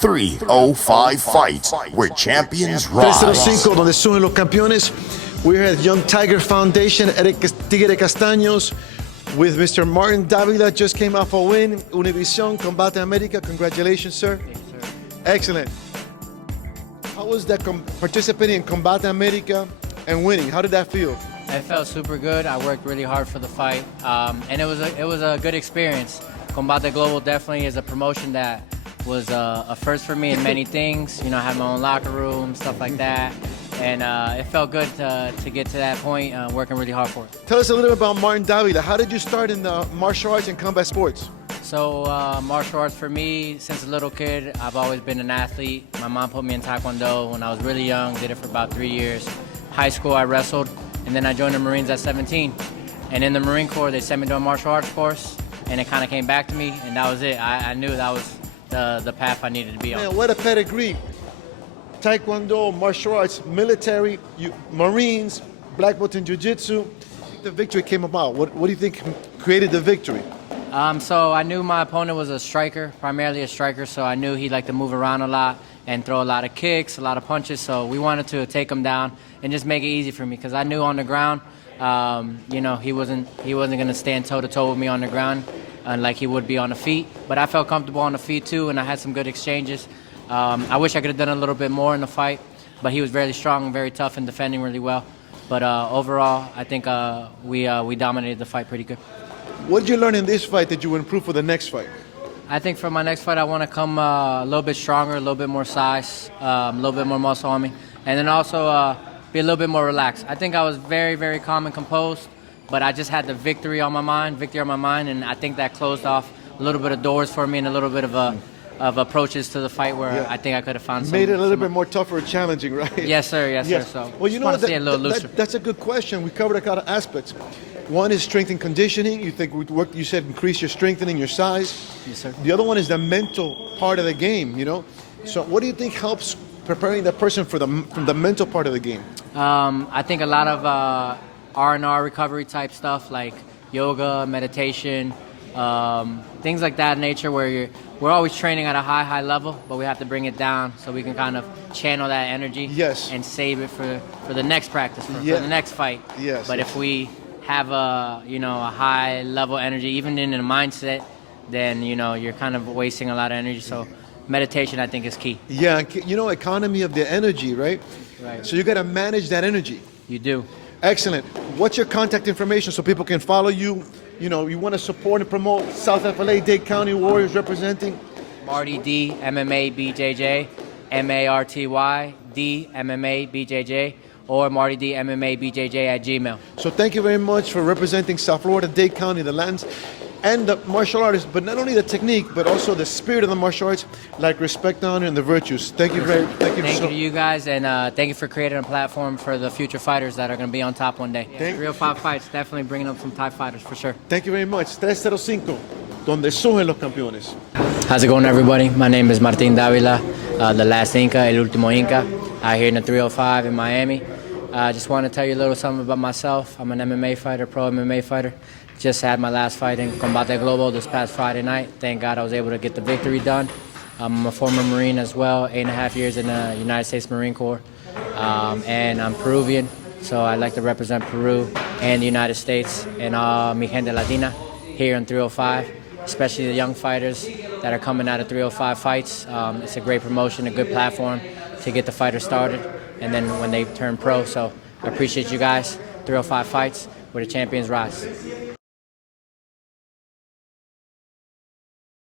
305 Fights, where champions rise. 305, donde suben los campeones. We're at Young Tiger Foundation, Eric Tigre Castaños, with Mr. Martin Davila, just came off a win. Univision, Combate America, congratulations, sir. Thank you, sir. Excellent. How was that participating in Combate America and winning? How did that feel? It felt super good. I worked really hard for the fight, and it was a good experience. Combate Global definitely is a promotion that was a first for me in many things. You know, I had my own locker room, stuff like that, and it felt good to get to that point, working really hard for it. Tell us a little bit about Martin Davila. How did you start in the martial arts and combat sports? So martial arts for me, since a little kid, I've always been an athlete. My mom put me in Taekwondo when I was really young, did it for about 3 years. High school, I wrestled, and then I joined the Marines at 17. And in the Marine Corps, they sent me to a martial arts course, and it kind of came back to me, and that was it. I knew that was the path I needed to be on. Man, what a pedigree. Taekwondo, martial arts, military, Marines, black belt in jiu-jitsu. The victory came about. What do you think created the victory? So I knew my opponent was a striker, primarily a striker, so I knew he liked to move around a lot and throw a lot of kicks, a lot of punches, so we wanted to take him down and just make it easy for me, because I knew on the ground, you know, he wasn't going to stand toe-to-toe with me on the ground like he would be on the feet, but I felt comfortable on the feet too, and I had some good exchanges. I wish I could have done a little bit more in the fight, but he was very strong, very tough, and defending really well. But overall, I think we dominated the fight pretty good. What did you learn in this fight that you would improve for the next fight? I think for my next fight, I want to come a little bit stronger, a little bit more size, a little bit more muscle on me, and then also be a little bit more relaxed. I think I was very, very calm and composed, but I just had the victory on my mind, and I think that closed off a little bit of doors for me and a little bit of approaches to the fight where I think I could have found some. Made it a little bit more tougher and challenging, right? Yes, sir. Yes, sir. So, well, you know what? That's a good question. We covered a lot of aspects. One is strength and conditioning. You think you said increase your strengthening, your size. Yes, sir. The other one is the mental part of the game. You know, so what do you think helps preparing the person for from the mental part of the game? I think a lot of R&R recovery type stuff like yoga, meditation, things like that nature, where we're always training at a high level, but we have to bring it down so we can kind of channel that energy. Yes. And save it for the next practice, for the next fight. Yes. But if we have a high level energy, even in a mindset, then you're kind of wasting a lot of energy. So meditation, I think, is key. Yeah, economy of the energy, right? Right. So you got to manage that energy. You do. Excellent. What's your contact information so people can follow you? You want to support and promote South FLA, Dade County Warriors representing? Marty D, MMA BJJ, MARTY D, MMA BJJ, or Marty D, MMA BJJ at Gmail. So thank you very much for representing South Florida, Dade County, the lands, and the martial artists, but not only the technique, but also the spirit of the martial arts, like respect, honor, and the virtues. Thank you very much. Thank you to you guys, and thank you for creating a platform for the future fighters that are going to be on top one day. 305 Fights, definitely bringing up some Thai fighters for sure. Thank you very much. 305, donde surgen los campeones. How's it going, everybody? My name is Martin Davila, the last Inca, el último Inca, out here in the 305 in Miami. I just want to tell you a little something about myself. I'm an MMA fighter, pro MMA fighter. Just had my last fight in Combate Global this past Friday night. Thank God I was able to get the victory done. I'm a former Marine as well, 8.5 years in the United States Marine Corps. And I'm Peruvian, so I like to represent Peru and the United States and mi gente Latina here in 305, especially the young fighters that are coming out of 305 Fights. It's a great promotion, a good platform to get the fighters started, and then when they turn pro. So I appreciate you guys. 305 Fights, where the champions rise.